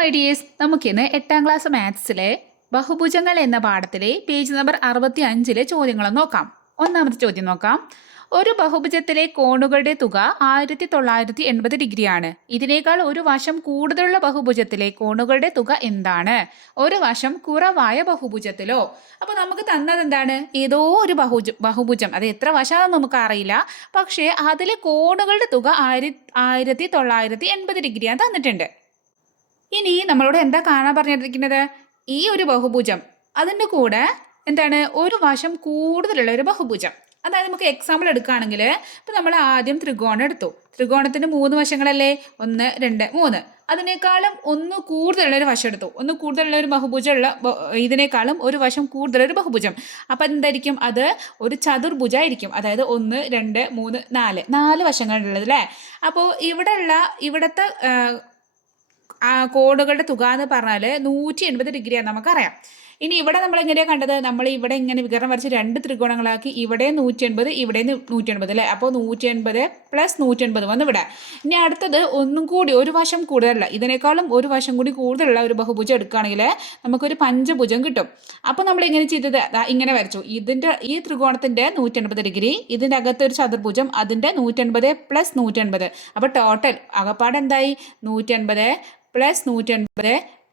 ഐഡിയേഴ്സ് നമുക്കിന്ന് എട്ടാം ക്ലാസ് മാത്സിലെ ബഹുഭുജങ്ങൾ എന്ന പാഠത്തിലെ പേജ് നമ്പർ അറുപത്തി അഞ്ചിലെ ചോദ്യങ്ങൾ നോക്കാം. ഒന്നാമത്തെ ചോദ്യം നോക്കാം. ഒരു ബഹുഭുജത്തിലെ കോണുകളുടെ തുക ആയിരത്തി തൊള്ളായിരത്തി എൺപത് ഡിഗ്രിയാണ്. ഇതിനേക്കാൾ ഒരു വശം കൂടുതലുള്ള ബഹുഭുജത്തിലെ കോണുകളുടെ തുക എന്താണ്? ഒരു വശം കുറവായ ബഹുഭുജത്തിലോ? അപ്പോൾ നമുക്ക് തന്നത് എന്താണ്? ഏതോ ഒരു ബഹുജ ബഹുഭുജം. അത് എത്ര വശമാണെന്ന് നമുക്ക് അറിയില്ല. പക്ഷേ അതിലെ കോണുകളുടെ തുക ആയിരത്തി ആയിരത്തി തൊള്ളായിരത്തി എൺപത് ഡിഗ്രിയാണ് തന്നിട്ടുണ്ട്. ഇനി നമ്മളോട് എന്താ കാണാൻ പറഞ്ഞിരിക്കുന്നത്? ഈ ഒരു ബഹുഭുജം. അതിന്റെ കൂടെ എന്താണ്? ഒരു വശം കൂടുതലുള്ള ഒരു ബഹുഭുജം. അതായത് നമുക്ക് എക്സാമ്പിൾ എടുക്കുകയാണെങ്കിൽ ഇപ്പം നമ്മൾ ആദ്യം ത്രികോണം എടുത്തു. ത്രികോണത്തിന് മൂന്ന് വശങ്ങളല്ലേ? ഒന്ന് രണ്ട് മൂന്ന്. അതിനേക്കാളും ഒന്ന് കൂടുതലുള്ള ഒരു വശം എടുത്തു. ഒന്ന് കൂടുതലുള്ള ഒരു ബഹുഭുജമുള്ള ഇതിനേക്കാളും ഒരു വശം കൂടുതലൊരു ബഹുഭുജം. അപ്പം എന്തായിരിക്കും? അത് ഒരു ചതുർഭുജമായിരിക്കും അതായത് ഒന്ന് രണ്ട് മൂന്ന് നാല്. നാല് വശങ്ങളുള്ളത് അല്ലേ? അപ്പോൾ ഇവിടെയുള്ള ഇവിടുത്തെ കോണുകളുടെ തുക എന്ന് പറഞ്ഞാൽ നൂറ്റി എൺപത് ഡിഗ്രിയാണ് നമുക്കറിയാം. ഇനി ഇവിടെ നമ്മൾ എങ്ങനെയാണ് കണ്ടത്? നമ്മൾ ഇവിടെ ഇങ്ങനെ വികരണം വരച്ച് രണ്ട് ത്രികോണങ്ങളാക്കി ഇവിടെ നൂറ്റി എൺപത് ഇവിടെ നൂറ്റി എൺപത് അല്ലേ? അപ്പോൾ നൂറ്റി എൺപത് പ്ലസ് നൂറ്റി എൺപത് വന്ന് ഇവിടെ. ഇനി അടുത്തത് ഒന്നും കൂടി ഒരു വശം കൂടുതലല്ല ഇതിനേക്കാളും ഒരു വശം കൂടി കൂടുതലുള്ള ഒരു ബഹുഭുജം എടുക്കുകയാണെങ്കിൽ നമുക്കൊരു പഞ്ചഭുജം കിട്ടും. അപ്പോൾ നമ്മൾ ഇങ്ങനെ ചെയ്തത് ഇങ്ങനെ വരച്ചു. ഇതിന്റെ ഈ ത്രികോണത്തിന്റെ നൂറ്റി എൺപത് ഡിഗ്രി ഇതിന്റെ അകത്ത് ഒരു ചതുർഭുജം അതിന്റെ നൂറ്റി എൺപത് പ്ലസ് നൂറ്റി എൺപത് അപ്പോൾ ടോട്ടൽ അകപ്പാട് എന്തായി? നൂറ്റി എൺപത് പ്ലസ് നൂറ്റി എൺപത്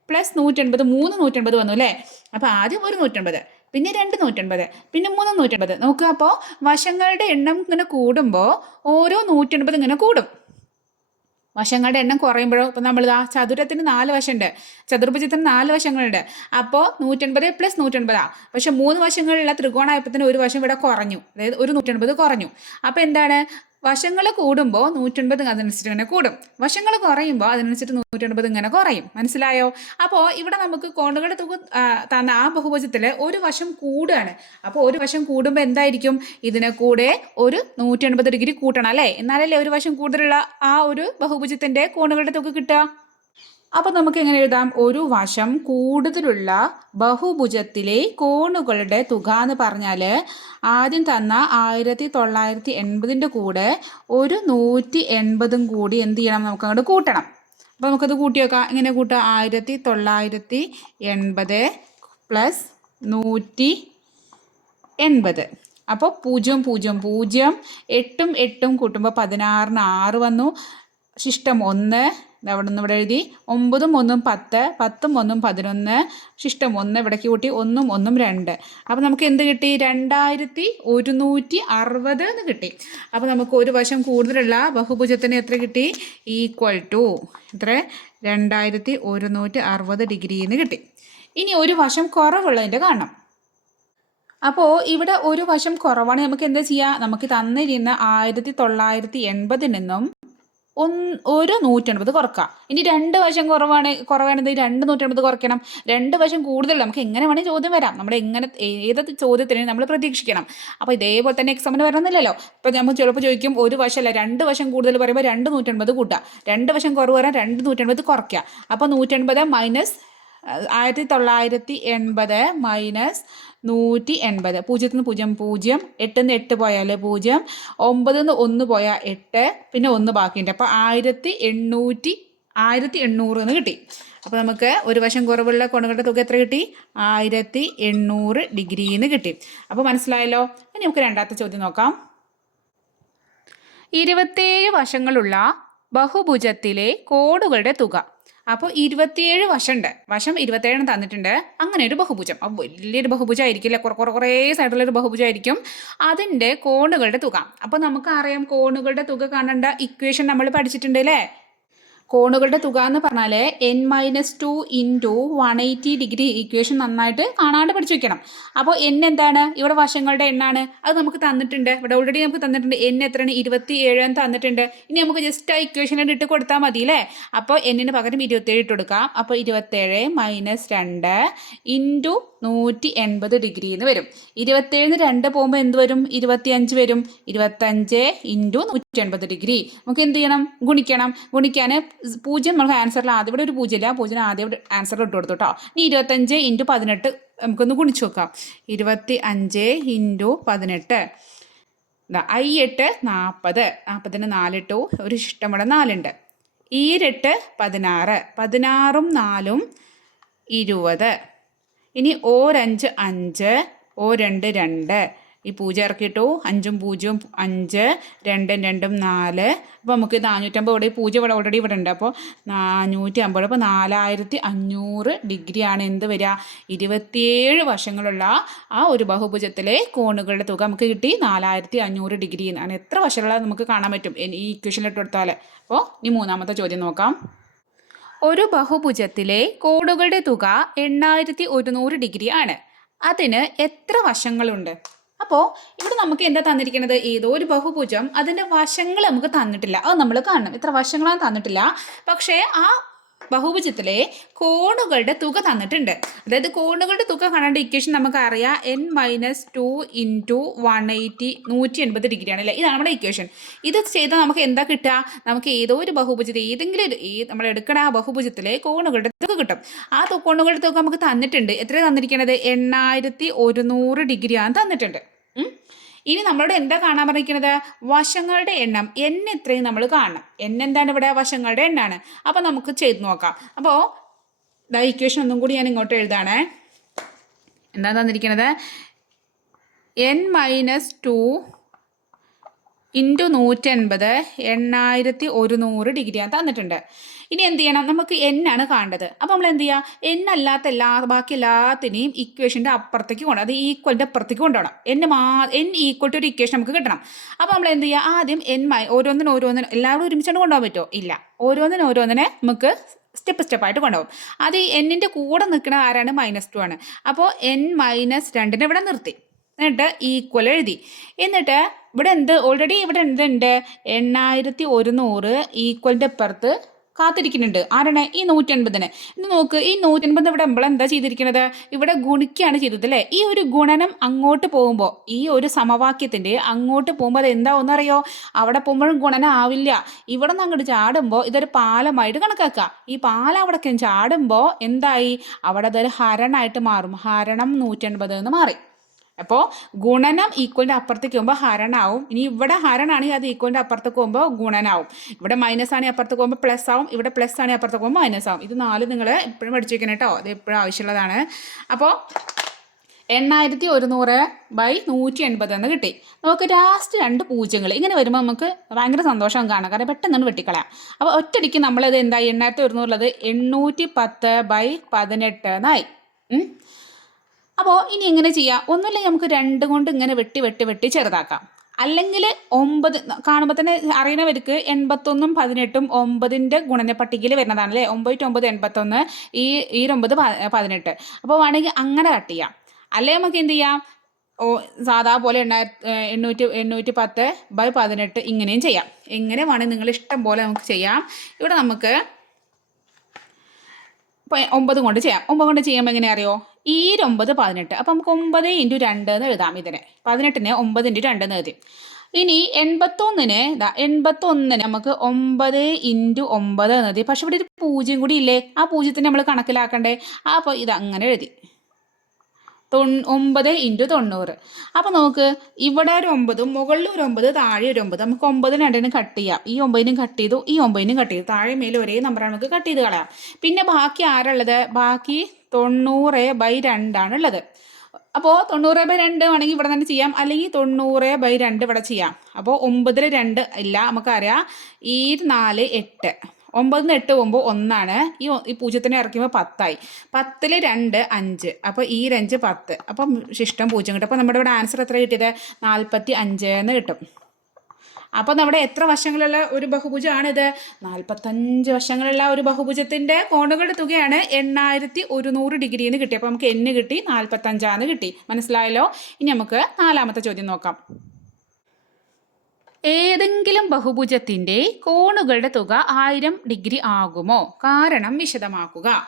പ്ലസ് നൂറ്റൻപത് മൂന്ന് നൂറ്റൻപത് വന്നു അല്ലേ? അപ്പോൾ ആദ്യം ഒരു നൂറ്റൻപത് പിന്നെ രണ്ട് നൂറ്റൻപത് പിന്നെ മൂന്ന് നൂറ്റൻപത്. നോക്കുക അപ്പോൾ വശങ്ങളുടെ എണ്ണം ഇങ്ങനെ കൂടുമ്പോൾ ഓരോ നൂറ്റൻപത് ഇങ്ങനെ കൂടും. വശങ്ങളുടെ എണ്ണം കുറയുമ്പോഴോ ഇപ്പം നമ്മൾ ആ ചതുരത്തിന് നാല് വശമുണ്ട് ചതുർഭുജത്തിന് നാല് വശങ്ങളുണ്ട്. അപ്പോൾ നൂറ്റൻപത് പ്ലസ് നൂറ്റൻപതാ. പക്ഷേ മൂന്ന് വശങ്ങളുള്ള ത്രികോണായപ്പത്തിന് ഒരു വശം ഇവിടെ കുറഞ്ഞു അതായത് ഒരു നൂറ്റൻപത് കുറഞ്ഞു. അപ്പോൾ എന്താണ്? വശങ്ങൾ കൂടുമ്പോൾ നൂറ്റൻപത് അതനുസരിച്ച് ഇങ്ങനെ കൂടും. വശങ്ങൾ കുറയുമ്പോൾ അതിനനുസരിച്ച് നൂറ്റൻപത് ഇങ്ങനെ കുറയും. മനസ്സിലായോ? അപ്പോൾ ഇവിടെ നമുക്ക് കോണുകളുടെ തുക തന്ന ആ ബഹുഭുജത്തിൽ ഒരു വശം കൂടുകയാണ്. അപ്പോൾ ഒരു വശം കൂടുമ്പോൾ എന്തായിരിക്കും? ഇതിനെ കൂടെ ഒരു നൂറ്റി എൺപത് ഡിഗ്രി കൂട്ടണം അല്ലേ? എന്നാലല്ലേ ഒരു വശം കൂടുതലുള്ള ആ ഒരു ബഹുഭുജത്തിന്റെ കോണുകളുടെ തുക കിട്ടുക? അപ്പോൾ നമുക്ക് എങ്ങനെ എഴുതാം? ഒരു വശം കൂടുതലുള്ള ബഹുഭുജത്തിലെ കോണുകളുടെ തുക എന്ന് പറഞ്ഞാൽ ആദ്യം തന്ന ആയിരത്തി തൊള്ളായിരത്തി എൺപതിന്റെ കൂടെ ഒരു നൂറ്റി എൺപതും കൂടി എന്ത് ചെയ്യണം? നമുക്ക് അങ്ങോട്ട് കൂട്ടണം. അപ്പോൾ നമുക്കത് കൂട്ടി വെക്കാം. എങ്ങനെ കൂട്ടുക? ആയിരത്തി തൊള്ളായിരത്തി എൺപത് പ്ലസ് നൂറ്റി എൺപത് അപ്പോൾ പൂജ്യം പൂജ്യം പൂജ്യം എട്ടും എട്ടും കൂട്ടുമ്പോൾ പതിനാറിന് ആറ് വന്നു. ശിഷ്ടം ഒന്ന് അവിടെ നിന്ന് ഇവിടെ എഴുതി. ഒമ്പതും ഒന്നും പത്ത് പത്തും ഒന്നും പതിനൊന്ന് ശിഷ്ടം ഒന്ന് ഇവിടേക്ക് കൂട്ടി ഒന്നും ഒന്നും രണ്ട്. അപ്പോൾ നമുക്ക് എന്ത് കിട്ടി? രണ്ടായിരത്തി ഒരുന്നൂറ്റി അറുപത് എന്ന് കിട്ടി. അപ്പോൾ നമുക്ക് ഒരു വശം കൂടുതലുള്ള ബഹുഭുജത്തിന് എത്ര കിട്ടി? ഈക്വൽ ടു എത്ര? രണ്ടായിരത്തി ഒരുന്നൂറ്റി അറുപത് ഡിഗ്രി എന്ന് കിട്ടി. ഇനി ഒരു വശം കുറവുള്ളതിന്റെ കാണണം അപ്പോൾ ഇവിടെ ഒരു വശം കുറവാണ്. നമുക്ക് എന്താ ചെയ്യുക നമുക്ക് തന്നിരുന്ന ആയിരത്തി തൊള്ളായിരത്തി എൺപതിൽ നിന്നും ഒന്ന് ഒരു നൂറ്റൻപത് കുറക്കാം. ഇനി രണ്ട് വശം കുറവാണ് കുറവാണെങ്കിൽ രണ്ട് നൂറ്റൻപത് കുറയ്ക്കണം. രണ്ട് വശം കൂടുതൽ നമുക്ക് എങ്ങനെ വേണമെങ്കിൽ ചോദ്യം വരാം. നമ്മൾ എങ്ങനെ ഏത് ചോദ്യത്തിന് നമ്മൾ പ്രതീക്ഷിക്കണം. അപ്പോൾ ഇതേപോലെ തന്നെ എക്സാമിന് വരണമെന്നില്ലല്ലോ. ഇപ്പോൾ നമ്മൾ ചിലപ്പോൾ ചോദിക്കും ഒരു വശമല്ല രണ്ട് വശം കൂടുതൽ പറയുമ്പോൾ രണ്ട് നൂറ്റൻപത് കൂട്ടുക രണ്ട് വശം കുറവ് വരാൻ രണ്ട് നൂറ്റൻപത് കുറയ്ക്കുക അപ്പോൾ നൂറ്റൻപത് മൈനസ് ആയിരത്തി തൊള്ളായിരത്തി എൺപത് മൈനസ് നൂറ്റി എൺപത് പൂജ്യത്തിൽ നിന്ന് പൂജ്യം പൂജ്യം. എട്ടിൽ നിന്ന് എട്ട് പോയാൽ പൂജ്യം. ഒമ്പതിൽ നിന്ന് ഒന്ന് പോയാൽ എട്ട്. പിന്നെ ഒന്ന് ബാക്കിയുണ്ട്. അപ്പോൾ ആയിരത്തി എണ്ണൂറ്റി ആയിരത്തി എണ്ണൂറ് എന്ന് കിട്ടി. അപ്പോൾ നമുക്ക് ഒരു വശം കുറവുള്ള കോണുകളുടെ തുക എത്ര കിട്ടി? ആയിരത്തി എണ്ണൂറ് ഡിഗ്രി എന്ന് കിട്ടി. അപ്പോൾ മനസ്സിലായല്ലോ? ഇനി നമുക്ക് രണ്ടാമത്തെ ചോദ്യം നോക്കാം. ഇരുപത്തേഴ് വശങ്ങളുള്ള ബഹുഭുജത്തിലെ കോടുകളുടെ തുക. അപ്പോൾ ഇരുപത്തിയേഴ് വശമുണ്ട് വശം ഇരുപത്തേഴ് തന്നിട്ടുണ്ട്. അങ്ങനെ ഒരു ബഹുഭുജം. അപ്പോൾ വലിയൊരു ബഹുഭുജം ആയിരിക്കില്ല കുറേ കുറേ കുറേ സൈഡിലൊരു ബഹുഭുജം ആയിരിക്കും അതിന്റെ കോണുകളുടെ തുക. അപ്പോൾ നമുക്ക് അറിയാം കോണുകളുടെ തുക കാണേണ്ട ഇക്വേഷൻ നമ്മൾ പഠിച്ചിട്ടുണ്ട് അല്ലേ? കോണുകളുടെ തുക എന്ന് പറഞ്ഞാൽ N minus two into one eighty degree equation നന്നായിട്ട് കാണാണ്ട് പഠിച്ചു വെക്കണം. അപ്പോൾ എൻ എന്താണ്? ഇവിടെ വശങ്ങളുടെ എണ്ണാണ് അത് നമുക്ക് തന്നിട്ടുണ്ട്. ഇവിടെ ഓൾറെഡി നമുക്ക് തന്നിട്ടുണ്ട് എൻ എത്രയാണ്? ഇരുപത്തി ഏഴ് എന്ന് തന്നിട്ടുണ്ട്. ഇനി നമുക്ക് ജസ്റ്റ് ആ ഇക്വേഷനിൽ ഇട്ട് കൊടുത്താൽ മതി അല്ലേ അപ്പോൾ എന്നിന് പകരം ഇരുപത്തേഴ് ഇട്ട് കൊടുക്കാം. അപ്പോൾ ഇരുപത്തേഴ് മൈനസ് രണ്ട് ഇന്റു നൂറ്റി എൺപത് ഡിഗ്രി എന്ന് വരും. ഇരുപത്തേഴിന് രണ്ട് പോകുമ്പോൾ എന്ത് വരും? ഇരുപത്തിയഞ്ച് വരും. ഇരുപത്തഞ്ച് ഇന്റു നൂറ്റി എൺപത് ഡിഗ്രി നമുക്ക് എന്ത് ചെയ്യണം? ഗുണിക്കണം. ഗുണിക്കാൻ പൂജ്യം നമുക്ക് ആൻസറിൽ ആദ്യം ഇവിടെ ഒരു പൂജ്യമില്ല പൂജ്യം ആദ്യം ഇവിടെ ആൻസറിൽ ഇട്ട് കൊടുത്തു കേട്ടോ ഇനി ഇരുപത്തഞ്ച് ഇന്റു പതിനെട്ട് നമുക്കൊന്ന് കുണിച്ച് നോക്കാം. ഇരുപത്തി അഞ്ച് ഇന്റു പതിനെട്ട് ഐ എട്ട് നാൽപ്പത് നാൽപ്പതിന് നാലിട്ടു ഒരു ഇഷ്ടം ഇവിടെ നാലുണ്ട് ഈരെട്ട് പതിനാറ്. പതിനാറും നാലും ഇരുപത്. ഇനി ഓരഞ്ച് അഞ്ച് ഓ രണ്ട് രണ്ട്. ഈ പൂജ ഇറക്കിയിട്ടു അഞ്ചും പൂജ്യവും അഞ്ച് രണ്ടും രണ്ടും നാല്. അപ്പോൾ നമുക്ക് നാനൂറ്റമ്പത് ഇവിടെ പൂജ ഇവിടെ ഓൾറെഡി ഇവിടെ ഉണ്ട്. അപ്പോൾ നാനൂറ്റി അമ്പത് അപ്പോൾ നാലായിരത്തി അഞ്ഞൂറ് ഡിഗ്രിയാണ് എന്ത് വരിക? ഇരുപത്തിയേഴ് വശങ്ങളുള്ള ആ ഒരു ബഹുഭുജത്തിലെ കോണുകളുടെ തുക നമുക്ക് കിട്ടി നാലായിരത്തി അഞ്ഞൂറ് ഡിഗ്രി എന്നാണ്. എത്ര വശമുള്ളത് നമുക്ക് കാണാൻ പറ്റും? ഈ ഇക്വേഷനിലിട്ട് കൊടുത്താൽ അപ്പോൾ ഇനി മൂന്നാമത്തെ ചോദ്യം നോക്കാം. ഒരു ബഹുഭുജത്തിലെ കോണുകളുടെ തുക എണ്ണായിരത്തി ഒരുന്നൂറ് ഡിഗ്രി ആണ്. അതിന് എത്ര വശങ്ങളുണ്ട്? അപ്പോൾ ഇവിടെ നമുക്ക് എന്താ തന്നിരിക്കുന്നത് ഏതോ ഒരു ബഹുഭുജം അതിന്റെ വശങ്ങൾ നമുക്ക് തന്നിട്ടില്ല. അത് നമ്മൾ കാണണം. ഇത്ര വശങ്ങളാണ് തന്നിട്ടില്ല. പക്ഷേ ആ ബഹുഭുജത്തിലെ കോണുകളുടെ തുക തന്നിട്ടുണ്ട്. അതായത് കോണുകളുടെ തുക കാണേണ്ട ഇക്വേഷൻ നമുക്ക് അറിയാം N minus two into one eighty നൂറ്റി എൺപത് ഡിഗ്രിയാണ് അല്ലേ ഇതാണ് നമ്മുടെ ഇക്വേഷൻ ഇത് ചെയ്താൽ നമുക്ക് എന്താ കിട്ടുക? നമുക്ക് ഏതോ ഒരു ബഹുഭുജത്തിൽ ഏതെങ്കിലും ഒരു നമ്മൾ എടുക്കണ ആ ബഹുഭുജത്തിലെ കോണുകളുടെ തുക കിട്ടും. ആ കോണുകളുടെ തുക നമുക്ക് തന്നിട്ടുണ്ട്. എത്ര തന്നിരിക്കുന്നത് എണ്ണായിരത്തി ഒരുന്നൂറ് ഡിഗ്രിയാണ് തന്നിട്ടുണ്ട്. ഇനി നമ്മളോട് എന്താ കാണാൻ പറഞ്ഞിരിക്കുന്നത്? വശങ്ങളുടെ എണ്ണം. എൻ എത്രയും നമ്മൾ കാണണം. എൻ എന്താണ് ഇവിടെ? വശങ്ങളുടെ എണ്ണാണ്. അപ്പോൾ നമുക്ക് ചെയ്ത് നോക്കാം. അപ്പോൾ ഇക്വേഷൻ ഒന്നും കൂടി ഞാൻ ഇങ്ങോട്ട് എഴുതാണേ. എന്താ തന്നിരിക്കുന്നത് എൻ മൈനസ് ടു ഇന്റു നൂറ്റി എൺപത് എണ്ണായിരത്തി ഒരുന്നൂറ് ഡിഗ്രിയാണ് തന്നിട്ടുണ്ട്. ഇനി എന്ത് ചെയ്യണം? നമുക്ക് എൻ ആണ് കാണേണ്ടത്. അപ്പോൾ നമ്മൾ എന്ത് ചെയ്യുക എൻ അല്ലാത്ത എല്ലാ ബാക്കി എല്ലാത്തിനെയും ഇക്വേഷന്റെ അപ്പുറത്തേക്ക് കൊണ്ടുപോകണം. അത് ഈക്വലിന്റെ അപ്പുറത്തേക്ക് കൊണ്ടുപോകണം. എൻ മാ എൻ ഈക്വൽ ടു ഒരു ഇക്വേഷൻ നമുക്ക് കിട്ടണം. അപ്പോൾ നമ്മൾ എന്ത് ചെയ്യുക ആദ്യം എൻ മൈ ഓരോന്നിനും ഓരോന്നിനും എല്ലാവരും ഒരുമിച്ചുകൊണ്ട് കൊണ്ടുപോകാൻ പറ്റുമോ? ഇല്ല. ഓരോന്നിനും ഓരോന്നിനെ നമുക്ക് സ്റ്റെപ്പ് സ്റ്റെപ്പായിട്ട് കൊണ്ടുപോകും. അത് ഈ എന്നിന്റെ കൂടെ നിൽക്കുന്ന ആരാണ്? മൈനസ് ടു ആണ്. അപ്പോൾ എൻ മൈനസ് രണ്ടിനെ ഇവിടെ നിർത്തി. എന്നിട്ട് ഈക്വൽ എഴുതി. എന്നിട്ട് ഇവിടെ എന്ത്? ഓൾറെഡി ഇവിടെ എന്തുണ്ട്? എണ്ണായിരത്തി ഒരുന്നൂറ് ഈക്വലിന്റെ അപ്പുറത്ത് കാത്തിരിക്കുന്നുണ്ട്. ആരാണ്? ഈ നൂറ്റൻപതിന്. ഇന്ന് നോക്ക് ഈ നൂറ്റൻപത് ഇവിടെ നമ്മൾ എന്താ ചെയ്തിരിക്കുന്നത്? ഇവിടെ ഗുണിക്കുകയാണ് ചെയ്തത് അല്ലേ? ഈ ഒരു ഗുണനം അങ്ങോട്ട് പോകുമ്പോൾ ഈ ഒരു സമവാക്യത്തിന്റെ അങ്ങോട്ട് പോകുമ്പോൾ അത് എന്താ അറിയോ അവിടെ പോകുമ്പോഴും ഗുണനം ആവില്ല. ഇവിടെ നിന്ന് അങ്ങോട്ട് ചാടുമ്പോൾ ഇതൊരു പാലമായിട്ട് കണക്കാക്കുക. ഈ പാലം അവിടെ ചാടുമ്പോൾ എന്തായി? അവിടെ അതൊരു ഹരണായിട്ട് മാറും. ഹരണം നൂറ്റൻപത് എന്ന് മാറി. അപ്പോൾ ഗുണനം ഈക്വലിന്റെ അപ്പുറത്തേക്ക് പോകുമ്പോൾ ഹരണാവും. ഇനി ഇവിടെ ഹരണാണെങ്കിൽ അത് ഈക്വലിന്റെ അപ്പുറത്തേക്ക് പോകുമ്പോൾ ഗുണനാവും. ഇവിടെ മൈനസ് ആണെങ്കിൽ അപ്പുറത്തേക്ക് പോകുമ്പോൾ പ്ലസ് ആവും. ഇവിടെ പ്ലസ് ആണെങ്കിൽ അപ്പുറത്തേക്ക് പോകുമ്പോൾ മൈനസ് ആവും. ഇത് നാല് നിങ്ങൾ എപ്പോഴും പഠിച്ചിരിക്കണം കേട്ടോ. അത് എപ്പോഴും ആവശ്യമുള്ളതാണ്. അപ്പോൾ എണ്ണായിരത്തി ഒരുന്നൂറ് ബൈ നൂറ്റി എൺപത് എന്ന് കിട്ടി. നമുക്ക് ലാസ്റ്റ് രണ്ട് പൂജ്യങ്ങൾ. ഇങ്ങനെ വരുമ്പോൾ നമുക്ക് ഭയങ്കര സന്തോഷം കാണാം. കാരണം പെട്ടെന്ന് വെട്ടിക്കളയാം. അപ്പോൾ ഒറ്റടിക്ക് നമ്മളത് എന്തായി? എണ്ണായിരത്തി ഒരുന്നൂറിലത് എണ്ണൂറ്റി പത്ത് ബൈ പതിനെട്ട് എന്നായി. അപ്പോൾ ഇനി എങ്ങനെ ചെയ്യാം? ഒന്നുമില്ലെങ്കിൽ നമുക്ക് രണ്ടും കൊണ്ട് ഇങ്ങനെ വെട്ടി വെട്ടി വെട്ടി ചെറുതാക്കാം. അല്ലെങ്കിൽ ഒമ്പത് കാണുമ്പോൾ തന്നെ അറിയണവർക്ക് എൺപത്തൊന്നും പതിനെട്ടും ഒമ്പതിന്റെ ഗുണന പട്ടികയിൽ വരുന്നതാണ് അല്ലേ ഒമ്പത് ഒമ്പത് എൺപത്തൊന്ന് ഈ ഈ ഒമ്പത് പതിനെട്ട്. അപ്പോൾ വേണമെങ്കിൽ അങ്ങനെ കട്ട് ചെയ്യാം. അല്ലെങ്കിൽ നമുക്ക് എന്ത് ചെയ്യാം? ഓ സാധാ പോലെ എണ്ണായിരത്തി എണ്ണൂറ്റി എണ്ണൂറ്റി പത്ത് ബൈ പതിനെട്ട് ഇങ്ങനെയും ചെയ്യാം. എങ്ങനെ വേണമെങ്കിൽ നിങ്ങൾ ഇഷ്ടം പോലെ നമുക്ക് ചെയ്യാം. ഇവിടെ നമുക്ക് ഒമ്പത് കൊണ്ട് ചെയ്യാം. ഒമ്പത് കൊണ്ട് ചെയ്യുമ്പോൾ എങ്ങനെ അറിയോ? ഈ ഒമ്പത് പതിനെട്ട്. അപ്പം നമുക്ക് ഒമ്പത് ഇന്റു രണ്ട് എന്ന് എഴുതാം ഇതിനെ. പതിനെട്ടിന് ഒമ്പത് ഇന്റു രണ്ട് എന്ന് എഴുതി. ഇനി എൺപത്തൊന്നിന് ഇതാ എൺപത്തൊന്നിന് നമുക്ക് ഒമ്പത് ഇന്റു ഒമ്പത് എന്ന് എഴുതി. പക്ഷെ ഇവിടെ ഒരു പൂജ്യം കൂടി ഇല്ലേ? ആ പൂജ്യത്തിന് നമ്മൾ കണക്കിലാക്കണ്ടേ? അപ്പോൾ ഇത് അങ്ങനെ എഴുതി. ഒമ്പത് ഇന്റു തൊണ്ണൂറ്. അപ്പോൾ നമുക്ക് ഇവിടെ ഒരു ഒമ്പതും മുകളിൽ ഒരു ഒമ്പത് താഴെ ഒരു ഒമ്പത്. നമുക്ക് ഒമ്പതിന് രണ്ടിനും കട്ട് ചെയ്യാം. ഈ ഒമ്പതിനും കട്ട് ചെയ്തു ഈ ഒമ്പതിനും കട്ട് ചെയ്തു. താഴെ മേലും ഒരേ നമ്പറാണ് നമുക്ക് കട്ട് ചെയ്ത് കളയാം. പിന്നെ ബാക്കി ആരുള്ളത്? ബാക്കി തൊണ്ണൂറ് ബൈ രണ്ടാണ് ഉള്ളത്. അപ്പോൾ തൊണ്ണൂറ് ബൈ രണ്ട് വേണമെങ്കിൽ ഇവിടെ തന്നെ ചെയ്യാം. അല്ലെങ്കിൽ തൊണ്ണൂറ് ബൈ രണ്ട് ഇവിടെ ചെയ്യാം. അപ്പോൾ ഒമ്പതിൽ രണ്ട് ഇല്ല. നമുക്കറിയാം ഈ നാല് എട്ട്. ഒമ്പതിന് എട്ട് പോകുമ്പോൾ ഒന്നാണ്. ഈ ഈ പൂജ്യത്തിനെ ഇറക്കുമ്പോൾ പത്തായി. പത്തിൽ രണ്ട് അഞ്ച്. അപ്പോൾ ഈ രഞ്ച് പത്ത്. അപ്പം ശിഷ്ടം പൂജ്യം കിട്ടും. അപ്പോൾ നമ്മുടെ ഇവിടെ ആൻസർ എത്ര കിട്ടിയത്? നാൽപ്പത്തി അഞ്ച് എന്ന് കിട്ടും. അപ്പോൾ നമ്മുടെ എത്ര വശങ്ങളുള്ള ഒരു ബഹുഭുജമാണിത് നാൽപ്പത്തഞ്ച് വശങ്ങളുള്ള ഒരു ബഹുഭുജത്തിന്റെ കോണുകളുടെ തുകയാണ് എണ്ണായിരത്തി ഒരുന്നൂറ് ഡിഗ്രി എന്ന് കിട്ടി. അപ്പോൾ നമുക്ക് എന്ന് കിട്ടി നാൽപ്പത്തഞ്ചാന്ന് കിട്ടി. മനസ്സിലായല്ലോ? ഇനി നമുക്ക് നാലാമത്തെ ചോദ്യം നോക്കാം. ഏതെങ്കിലും ബഹുഭുജത്തിന്റെ കോണുകളുടെ തുക ആയിരം ഡിഗ്രി ആകുമോ? കാരണം വിശദമാക്കുക.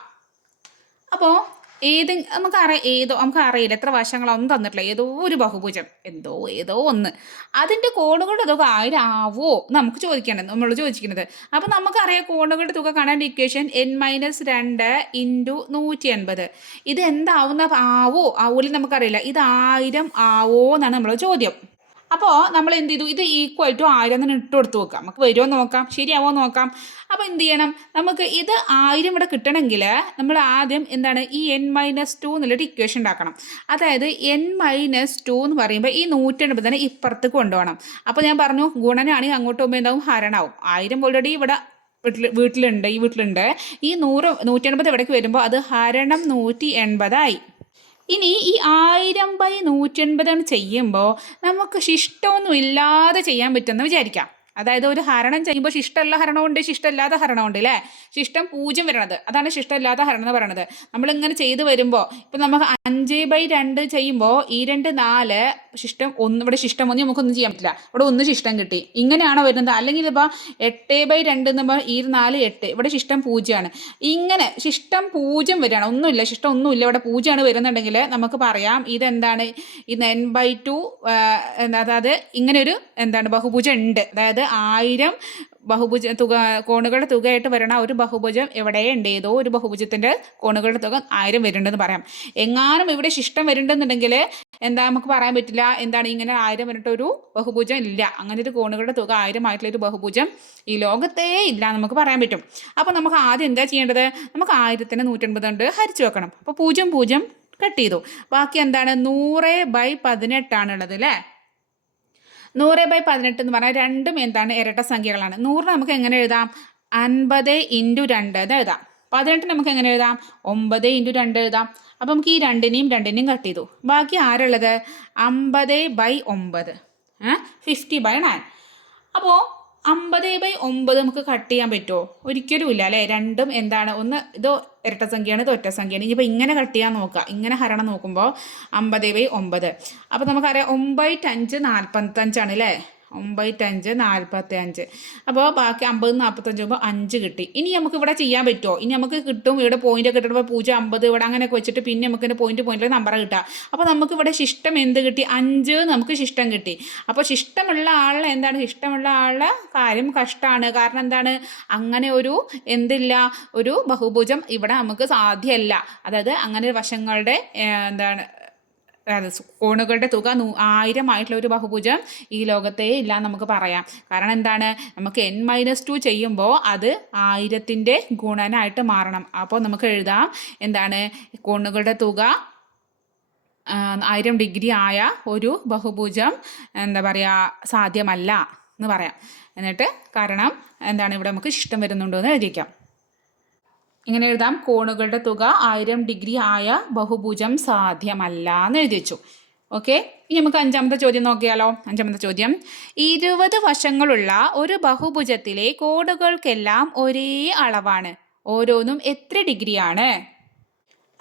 അപ്പോ ഏത് നമുക്ക് അറിയാം ഏതോ നമുക്ക് അറിയില്ല എത്ര വശങ്ങളൊന്നും തന്നിട്ടില്ല. ഏതോ ഒരു ബഹുഭുജം എന്തോ ഏതോ ഒന്ന്. അതിന്റെ കോണുകളുടെ തുക ആയിരം ആവോ? നമുക്ക് ചോദിക്കേണ്ടത് നമ്മൾ ചോദിക്കുന്നത് അപ്പോൾ നമുക്കറിയാം കോണുകളുടെ തുക കാണാൻ ഇക്വേഷൻ എൻ മൈനസ് രണ്ട് ഇന്റു നൂറ്റി എൺപത് ഇത് എന്താവുന്ന ആവോ? ആവൂലും നമുക്കറിയില്ല. ഇത് ആയിരം ആവോ എന്നാണ് നമ്മളെ ചോദ്യം. അപ്പോൾ നമ്മൾ എന്ത് ചെയ്തു? ഇത് ഈക്വൽ ടു ആയിരം തന്നെ ഇട്ട് കൊടുത്ത് നോക്കാം നമുക്ക് വരുമോ നോക്കാം. ശരിയാവോ നോക്കാം. അപ്പോൾ എന്ത് ചെയ്യണം? നമുക്ക് ഇത് ആയിരം ഇവിടെ കിട്ടണമെങ്കിൽ നമ്മൾ ആദ്യം എന്താണ്? ഈ എൻ മൈനസ് ടു എന്നുള്ളൊരു ഇക്വേഷൻ ഉണ്ടാക്കണം. അതായത് എൻ മൈനസ് ടു എന്ന് പറയുമ്പോൾ ഈ നൂറ്റെൺപത് തന്നെ ഇപ്പുറത്ത് കൊണ്ടുപോകണം. അപ്പോൾ ഞാൻ പറഞ്ഞു ഗുണനാണെങ്കിൽ അങ്ങോട്ട് പോകുമ്പോൾ എന്താവും? ഹരണാവും. ആയിരം ഓൾറെഡി ഇവിടെ വീട്ടിൽ വീട്ടിലുണ്ട് ഈ വീട്ടിലുണ്ട്. ഈ നൂറ് നൂറ്റെൺപത് ഇവിടേക്ക് വരുമ്പോൾ അത് ഹരണം നൂറ്റി എൺപതായി. ഇനി ഈ ആയിരം ബൈ നൂറ്റൻപതാണ് ചെയ്യുമ്പോൾ നമുക്ക് ശിഷ്ടമൊന്നും ഇല്ലാതെ ചെയ്യാൻ പറ്റുമെന്ന് വിചാരിക്കാം. അതായത് ഒരു ഹരണം ചെയ്യുമ്പോൾ ശിഷ്ടമുള്ള ഹരണമുണ്ട് ശിഷ്ടമില്ലാത്ത ഹരണമുണ്ട് അല്ലേ ശിഷ്ടം പൂജ്യം വരണത്. അതാണ് ശിഷ്ടമില്ലാത്ത ഹരണം എന്ന് പറയണത്. നമ്മളിങ്ങനെ ചെയ്ത് വരുമ്പോൾ ഇപ്പം നമുക്ക് അഞ്ച് ബൈ രണ്ട് ചെയ്യുമ്പോൾ ഈ രണ്ട് നാല് ശിഷ്ടം ഒന്ന് ഇവിടെ ശിഷ്ടം ഒന്ന് നമുക്കൊന്നും ചെയ്യാൻ പറ്റില്ല. ഇവിടെ ഒന്ന് ശിഷ്ടം കിട്ടി. ഇങ്ങനെയാണോ വരുന്നത്? അല്ലെങ്കിൽ ഇതിപ്പോൾ എട്ട് ബൈ രണ്ട് എന്ന് പറയുമ്പോൾ ഈ നാല് എട്ട് ഇവിടെ ശിഷ്ടം പൂജ്യമാണ്. ഇങ്ങനെ ശിഷ്ടം പൂജ്യം വരികയാണ്. ഒന്നുമില്ല ശിഷ്ടം ഒന്നുമില്ല ഇവിടെ പൂജ്യമാണ് വരുന്നുണ്ടെങ്കിൽ നമുക്ക് പറയാം ഇതെന്താണ്? ഇത് എൻ ബൈ ടു അതായത് ഇങ്ങനെ ഒരു എന്താണ് ബഹുഭുജം ഉണ്ട് അതായത് ആയിരം ബഹുഭുജ തുക കോണുകളുടെ തുകയായിട്ട് വരണ ഒരു ബഹുഭുജം എവിടെ ഉണ്ട് ഏതോ ഒരു ബഹുഭുജത്തിന്റെ കോണുകളുടെ തുക ആയിരം വരുന്നുണ്ടെന്ന് പറയാം. എങ്ങാനും ഇവിടെ ശിഷ്ടം വരുന്നുണ്ടെന്നുണ്ടെങ്കിൽ എന്താ നമുക്ക് പറയാൻ പറ്റില്ല. എന്താണ് ഇങ്ങനെ ആയിരം വരട്ടെ ഒരു ബഹുഭുജം ഇല്ല. അങ്ങനെ ഒരു കോണുകളുടെ തുക ആയിരം ആയിട്ടുള്ള ഒരു ബഹുഭുജം ഈ ലോകത്തേ ഇല്ല നമുക്ക് പറയാൻ പറ്റും. അപ്പോൾ നമുക്ക് ആദ്യം എന്താ ചെയ്യേണ്ടത്? നമുക്ക് ആയിരത്തിന് നൂറ്റൻപത് കൊണ്ട് ഹരിച്ചു വെക്കണം. അപ്പോൾ പൂജ്യം പൂജ്യം കട്ട് ചെയ്തു. ബാക്കി എന്താണ്? നൂറ് ബൈ പതിനെട്ടാണുള്ളത് അല്ലേ? നൂറ് ബൈ പതിനെട്ട് എന്ന് പറഞ്ഞാൽ രണ്ടും എന്താണ്? ഇരട്ട സംഖ്യകളാണ്. നൂറ് നമുക്ക് എങ്ങനെ എഴുതാം? അൻപത് ഇന്റു രണ്ട് എന്ന് എഴുതാം. പതിനെട്ടിന് നമുക്ക് എങ്ങനെ എഴുതാം? ഒമ്പത് ഇന്റു രണ്ട് എഴുതാം. അപ്പോൾ നമുക്ക് ഈ രണ്ടിനെയും രണ്ടിനെയും കട്ട് ചെയ്തു. ബാക്കി ആരുള്ളത്? അമ്പത് ബൈ ഒമ്പത്. ഫിഫ്റ്റി ബൈ നയൻ അപ്പോൾ അമ്പത് ബൈ ഒമ്പത് നമുക്ക് കട്ട് ചെയ്യാൻ പറ്റുമോ? ഒരിക്കലും ഇല്ല അല്ലേ? രണ്ടും എന്താണ്? ഒന്ന് ഇത് ഇരട്ട സംഖ്യയാണ് ഇത് ഒറ്റ സംഖ്യയാണ്. ഇനിയിപ്പോൾ ഇങ്ങനെ കട്ട് ചെയ്യാൻ നോക്കുക. ഇങ്ങനെ ഹരണം നോക്കുമ്പോൾ അമ്പത് ബൈ ഒമ്പത്. അപ്പോൾ നമുക്കറിയാം ഒമ്പത് അഞ്ച് നാൽപ്പത്തഞ്ചാണ് അല്ലേ? ഒമ്പത് അഞ്ച് നാൽപ്പത്തി അഞ്ച് അപ്പോൾ ബാക്കി അമ്പത് നാൽപ്പത്തഞ്ച് ആകുമ്പോൾ അഞ്ച് കിട്ടി. ഇനി നമുക്ക് ഇവിടെ ചെയ്യാൻ പറ്റുമോ ഇനി നമുക്ക് കിട്ടും ഇവിടെ പോയിന്റ് കിട്ടുമ്പോൾ പൂജ്യം അമ്പത് ഇവിടെ അങ്ങനെയൊക്കെ വെച്ചിട്ട് പിന്നെ നമുക്ക് പോയിന്റ് പോയിന്റിൽ നമ്പർ കിട്ടുക. അപ്പോൾ നമുക്ക് ഇവിടെ ശിഷ്ടം എന്ത് കിട്ടി? അഞ്ച് നമുക്ക് ശിഷ്ടം കിട്ടി. അപ്പോൾ ശിഷ്ടമുള്ള ആൾ എന്താണ്? ഇഷ്ടമുള്ള ആളുടെ കാര്യം കഷ്ടമാണ് കാരണം എന്താണ്? അങ്ങനെ ഒരു എന്തില്ല? ഒരു ബഹുഭുജം ഇവിടെ നമുക്ക് സാധ്യമല്ല അതായത് അങ്ങനെ വശങ്ങളുടെ എന്താണ് കോണുകളുടെ തുക നൂ ആയിരം ആയിട്ടുള്ള ഒരു ബഹുഭുജം ഈ ലോകത്തെ ഇല്ല നമുക്ക് പറയാം. കാരണം എന്താണ്? നമുക്ക് എൻ മൈനസ് ടു ചെയ്യുമ്പോൾ അത് ആയിരത്തിന്റെ ഗുണനായിട്ട് മാറണം. അപ്പോൾ നമുക്ക് എഴുതാം എന്താണ്? കോണുകളുടെ തുക ആയിരം ഡിഗ്രി ആയ ഒരു ബഹുഭുജം എന്താ പറയുക സാധ്യമല്ല എന്ന് പറയാം. എന്നിട്ട് കാരണം എന്താണ്? ഇവിടെ നമുക്ക് ഇഷ്ടം വരുന്നുണ്ടോ എന്ന് എഴുതിക്കാം. ഇങ്ങനെ എഴുതാം. കോണുകളുടെ തുക ആയിരം ഡിഗ്രി ആയ ബഹുഭുജം സാധ്യമല്ല എന്ന് എഴുതി വെച്ചു ഓക്കെ? ഇനി നമുക്ക് അഞ്ചാമത്തെ ചോദ്യം നോക്കിയാലോ? അഞ്ചാമത്തെ ചോദ്യം. ഇരുപത് വശങ്ങളുള്ള ഒരു ബഹുഭുജത്തിലെ കോണുകൾക്കെല്ലാം ഒരേ അളവാണ്. ഓരോന്നും എത്ര ഡിഗ്രിയാണ്?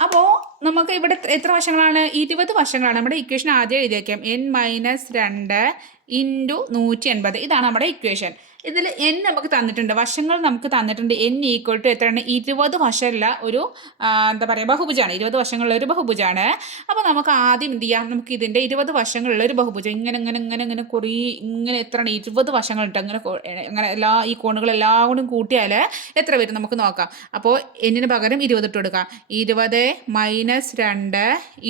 അപ്പോൾ നമുക്ക് ഇവിടെ എത്ര- വശങ്ങളാണ്? ഇരുപത് വശങ്ങളാണ്. നമ്മുടെ ഇക്വേഷൻ ആദ്യം എഴുതിയേക്കാം. എൻ മൈനസ് രണ്ട് ഇന്റു നൂറ്റി എൺപത്. ഇതാണ് നമ്മുടെ ഇക്വേഷൻ ഇതിൽ എൻ നമുക്ക് തന്നിട്ടുണ്ട്. വശങ്ങൾ നമുക്ക് തന്നിട്ടുണ്ട്. എൻ ഈക്വൽ ടു എത്രയാണ് ഇരുപത് വശമുള്ള ഒരു എന്താ പറയുക ബഹുഭുജാണ് ഇരുപത് വശങ്ങളുള്ള ഒരു ബഹുഭുജാണ്. അപ്പോൾ നമുക്ക് ആദ്യം എന്ത് ചെയ്യാം? നമുക്ക് ഇതിന്റെ ഇരുപത് വശങ്ങളുള്ള ഒരു ബഹുഭുജം. ഇങ്ങനെ ഇങ്ങനെ ഇങ്ങനെ ഇങ്ങനെ കുറേ ഇങ്ങനെ എത്രയാണ് ഇരുപത് വശങ്ങളുണ്ട്. അങ്ങനെ അങ്ങനെ എല്ലാ ഈ കോണുകളെല്ലാം കൂടി കൂട്ടിയാൽ എത്ര വരും നമുക്ക് നോക്കാം. അപ്പോൾ എന്നിന് പകരം ഇരുപത് ഇട്ട് കൊടുക്കാം. ഇരുപത് മൈനസ് രണ്ട്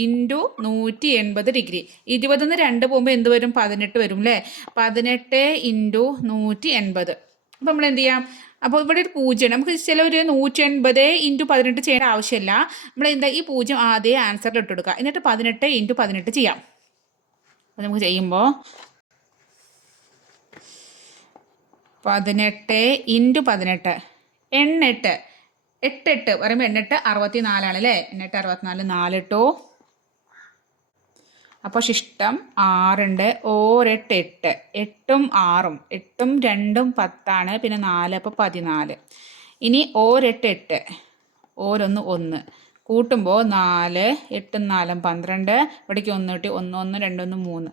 ഇന്റു നൂറ്റി എൺപത് ഡിഗ്രി. ഇരുപതിൽ നിന്ന് രണ്ട് പോകുമ്പോൾ എന്ത് വരും? പതിനെട്ട് വരും അല്ലേ? പതിനെട്ട് ഇന്റു നൂറ്റി എൺപത് അപ്പോൾ നമ്മൾ എന്ത് ചെയ്യാം? അപ്പോൾ ഇവിടെ ഒരു പൂജ്യം നമുക്ക് ചില ഒരു നൂറ്റി എൺപത് ഇന്റു പതിനെട്ട് ചെയ്യേണ്ട ആവശ്യമില്ല. നമ്മൾ എന്താ ഈ പൂജ്യം ആദ്യം ആൻസറിൽ ഇട്ട് കൊടുക്കുക എന്നിട്ട് പതിനെട്ട് ഇന്റു പതിനെട്ട് ചെയ്യാം. അപ്പോൾ നമുക്ക് ചെയ്യുമ്പോൾ പതിനെട്ട് ഇന്റു പതിനെട്ട്. എണ്ണെട്ട്. എട്ടെട്ട്. പറയുമ്പോൾ എണ്ണെട്ട് അറുപത്തി നാലാണ് അല്ലേ? എണ്ണെട്ട് അറുപത്തിനാല് നാലിട്ടോ അപ്പോൾ ശിഷ്ടം ആറുണ്ട്. ഓരെട്ട് എട്ട് എട്ടും. ആറും. എട്ടും രണ്ടും പത്താണ്. പിന്നെ നാല് അപ്പോൾ പതിനാല്. ഇനി ഓരെട്ട് എട്ട് ഓരൊന്ന് ഒന്ന്. കൂട്ടുമ്പോൾ നാല് എട്ടും നാലും പന്ത്രണ്ട്. ഇവിടേക്ക് ഒന്ന് കിട്ടി. ഒന്ന് ഒന്ന് രണ്ടൊന്ന് മൂന്ന്.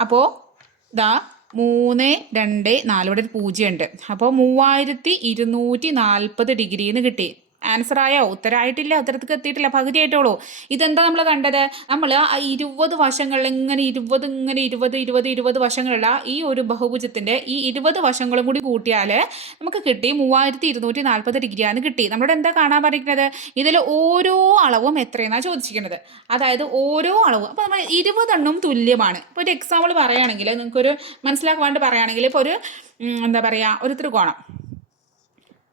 അപ്പോൾ ഇതാ മൂന്ന് രണ്ട് നാല്. ഇവിടെ ഒരു പൂജ്യമുണ്ട്. അപ്പോൾ മൂവായിരത്തി ഇരുന്നൂറ്റി നാൽപ്പത് ഡിഗ്രി എന്ന് കിട്ടി. ആൻസർ ആയോ ഉത്തരമായിട്ടില്ല ഉത്തരത്തേക്ക് എത്തിയിട്ടില്ല. പകുതി ആയിട്ടുള്ളൂ ഇതെന്താ നമ്മൾ കണ്ടത്? നമ്മൾ ആ ഇരുപത് വശങ്ങളിൽ ഇങ്ങനെ ഇരുപത് ഇങ്ങനെ ഇരുപത് ഇരുപത് ഇരുപത് വശങ്ങളുള്ള ഈ ഒരു ബഹുഭുജത്തിന്റെ ഈ ഇരുപത് വശങ്ങളും കൂടി കൂട്ടിയാൽ നമുക്ക് കിട്ടി മൂവായിരത്തി ഇരുന്നൂറ്റി നാൽപ്പത് ഡിഗ്രിയാണ് കിട്ടി. നമ്മളോട് എന്താ കാണാൻ പറഞ്ഞിരിക്കുന്നത് ഇതിൽ ഓരോ അളവും എത്രയെന്നാണ് ചോദിച്ചിരിക്കുന്നത്. അതായത് ഓരോ അളവും. അപ്പോൾ നമ്മൾ ഇരുപതെണ്ണം തുല്യമാണ്. ഇപ്പോൾ ഒരു എക്സാമ്പിൾ പറയുകയാണെങ്കിൽ നിങ്ങൾക്കൊരു മനസ്സിലാക്കാൻ വേണ്ടി പറയുകയാണെങ്കിൽ ഇപ്പോൾ ഒരു എന്താ പറയുക ഒരു ത്രികോണം.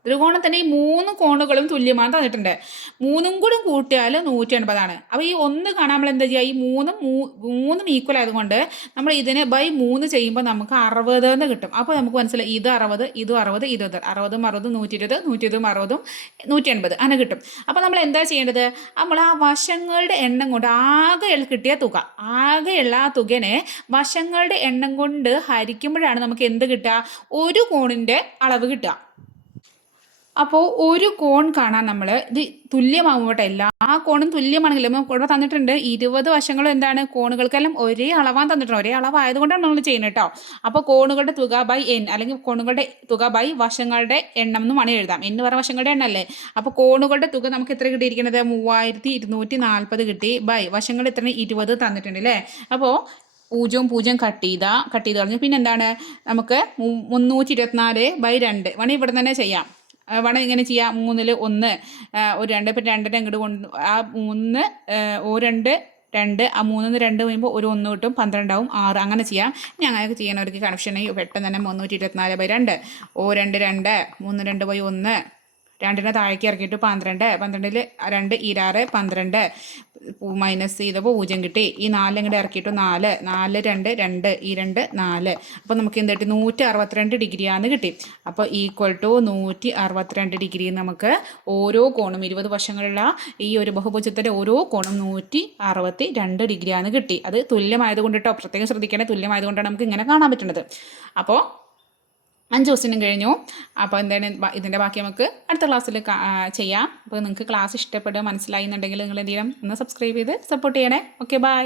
ത്രികോണത്തിന് ഈ മൂന്ന് കോണുകളും തുല്യമാണ് തന്നിട്ടുണ്ട്. മൂന്നും കൂടി കൂട്ടിയാൽ നൂറ്റി എൺപതാണ് അപ്പോൾ ഈ ഒന്ന് കാണാൻ നമ്മൾ എന്താ ചെയ്യുക? ഈ മൂന്നും മൂന്നും ഈക്വൽ ആയതുകൊണ്ട് നമ്മൾ ഇതിനെ ബൈ മൂന്ന് ചെയ്യുമ്പോൾ നമുക്ക് അറുപത് എന്ന് കിട്ടും. അപ്പോൾ നമുക്ക് മനസ്സിലായി ഇത് അറുപത് ഇതും അറുപത് ഇരുപത് അറുപതും. അറുപതും നൂറ്റി ഇരുപത് നൂറ്റി ഇരുപതും അറുപതും നൂറ്റി എൺപത് അങ്ങനെ കിട്ടും. അപ്പോൾ നമ്മൾ എന്താ ചെയ്യേണ്ടത്? നമ്മൾ ആ വശങ്ങളുടെ എണ്ണം കൊണ്ട് ആകെ കിട്ടിയ തുക ആകെയുള്ള ആ തുകനെ വശങ്ങളുടെ എണ്ണം കൊണ്ട് ഹരിക്കുമ്പോഴാണ് നമുക്ക് എന്ത് കിട്ടുക? ഒരു കോണിന്റെ അളവ് കിട്ടുക. അപ്പോൾ ഒരു കോൺ കാണാൻ നമ്മൾ ഇത് തുല്യമാകുമ്പോട്ടെ എല്ലാ കോണും തുല്യമാണെങ്കിലും ഇവിടെ തന്നിട്ടുണ്ട് ഇരുപത് വശങ്ങളും എന്താണ് കോണുകൾക്കെല്ലാം ഒരേ അളവാൻ തന്നിട്ടുണ്ട്. ഒരേ അളവായതുകൊണ്ടാണ് നമ്മൾ ചെയ്യുന്നത് കേട്ടോ അപ്പോൾ കോണുകളുടെ തുക ബൈ എൻ അല്ലെങ്കിൽ കോണുകളുടെ തുക ബൈ വശങ്ങളുടെ എണ്ണം എന്ന് വേണമെങ്കിൽ എഴുതാം. എന്ന് പറഞ്ഞ വശങ്ങളുടെ എണ്ണം അല്ലേ? അപ്പോൾ കോണുകളുടെ തുക നമുക്ക് എത്ര കിട്ടിയിരിക്കുന്നത്? മൂവായിരത്തി ഇരുന്നൂറ്റി നാൽപ്പത് കിട്ടി. ബൈ വശങ്ങൾ എത്ര ഇരുപത് തന്നിട്ടുണ്ട് അല്ലേ അപ്പോൾ പൂജ്യവും പൂജ്യം കട്ട് ചെയ്താൽ കട്ട് ചെയ്ത് കളഞ്ഞു. പിന്നെ എന്താണ്? നമുക്ക് മുന്നൂറ്റി ഇരുപത്തിനാല് ബൈ രണ്ട്. വേണമെങ്കിൽ ഇവിടെ തന്നെ ചെയ്യാം. ആ, വേണം ഇങ്ങനെ ചെയ്യാം. മൂന്നിൽ ഒന്ന് ഒരു രണ്ട് ഇപ്പം രണ്ടിനെ ഇങ്ങോട്ട് കൊണ്ട് ആ മൂന്ന് ഓ രണ്ട് രണ്ട് ആ മൂന്നിന്ന് രണ്ട് കഴിയുമ്പോൾ ഒരു ഒന്ന് കിട്ടും പന്ത്രണ്ടാവും ആറ് അങ്ങനെ ചെയ്യാം. ഞങ്ങൾക്ക് ചെയ്യണവർക്ക് കണക്ഷൻ പെട്ടെന്ന് തന്നെ മുന്നൂറ്റി ഇരുപത്തിനാല് ബൈ രണ്ട്. ഓ രണ്ട് രണ്ട് മൂന്ന് രണ്ട് ബൈ ഒന്ന് രണ്ടിനെ താഴേക്ക് ഇറക്കിയിട്ട് പന്ത്രണ്ട് പന്ത്രണ്ടിൽ രണ്ട് ഇരാറ് പന്ത്രണ്ട്. മൈനസ് ചെയ്തപ്പോൾ പൂജ്യം കിട്ടി. ഈ നാല് കൂടെ ഇറക്കിയിട്ട് നാല്. നാല് രണ്ട് രണ്ട് ഈ രണ്ട് നാല്. അപ്പോൾ നമുക്ക് എന്ത് കിട്ടി? നൂറ്റി അറുപത്തിരണ്ട് ഡിഗ്രിയാന്ന് കിട്ടി. അപ്പോൾ ഈക്വൽ ടു നൂറ്റി അറുപത്തിരണ്ട് ഡിഗ്രി നമുക്ക് ഓരോ കോണും ഇരുപത് വശങ്ങളുള്ള ഈ ഒരു ബഹുഭുജത്തിന്റെ ഓരോ കോണും നൂറ്റി അറുപത്തി രണ്ട് ഡിഗ്രിയാണ് കിട്ടി. അത് തുല്യമായതുകൊണ്ട് കേട്ടോ പ്രത്യേകം ശ്രദ്ധിക്കണേ തുല്യമായതുകൊണ്ടാണ് നമുക്ക് ഇങ്ങനെ കാണാൻ പറ്റുന്നത്. അപ്പോൾ അഞ്ച് ക്വസ്റ്റിനും കഴിഞ്ഞു. അപ്പോൾ എന്താണ് ഇതിന്റെ ബാക്കി നമുക്ക് അടുത്ത ക്ലാസ്സിൽ ചെയ്യാം. അപ്പോൾ നിങ്ങൾക്ക് ക്ലാസ് ഇഷ്ടപ്പെടുക മനസ്സിലായി എന്നുണ്ടെങ്കിൽ നിങ്ങൾ എന്ത് ചെയ്യണം? ഒന്ന് സബ്സ്ക്രൈബ് ചെയ്ത് സപ്പോർട്ട് ചെയ്യണേ. Okay bye